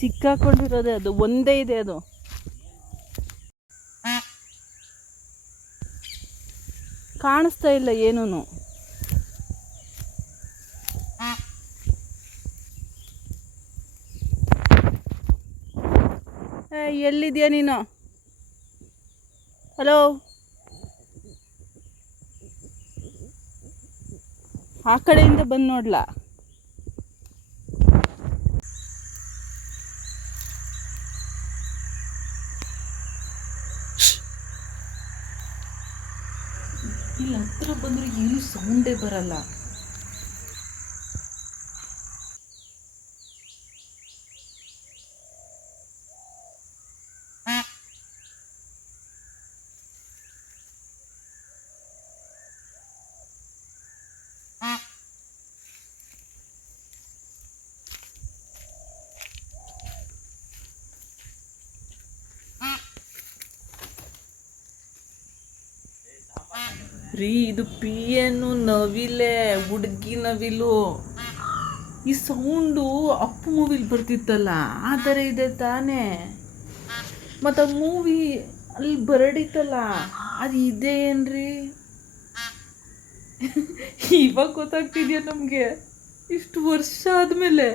ಸಿಕ್ಕಾಕೊಂಡಿರೋದೇ ಅದು, ಒಂದೇ ಇದೆ ಅದು. ಕಾಣಿಸ್ತಾ ಇಲ್ಲ ಏನೂ ಎಲ್ಲಿದ್ಯಾ ನೀನು? ಹಲೋ? ಆ ಕಡೆಯಿಂದ ಬಂದು ನೋಡ್ಲಾ? ಇಲ್ಲಿ ಹತ್ರ ಬಂದರೆ ಏನು ಸೌಂಡೇ ಬರಲ್ಲ. ರೀ, ಇದು ಪಿ ಏನು ನವಿಲೆ, ಹುಡುಗಿ ನವಿಲು. ಈ ಸೌಂಡು ಅಪ್ಪು ಮೂವಿಲಿ ಬರ್ತಿತ್ತಲ್ಲ, ಆ ಥರ ಇದೆ ತಾನೇ. ಮತ್ತು ಮೂವಿ ಅಲ್ಲಿ ಬರಡಿತ್ತಲ್ಲ, ಅದು ಇದೆ ಏನ್ರಿ? ಇವಾಗ ಗೊತ್ತಾಗ್ತಿದ್ಯಾ ನಮಗೆ? ಇಷ್ಟು ವರ್ಷ ಆದಮೇಲೆ.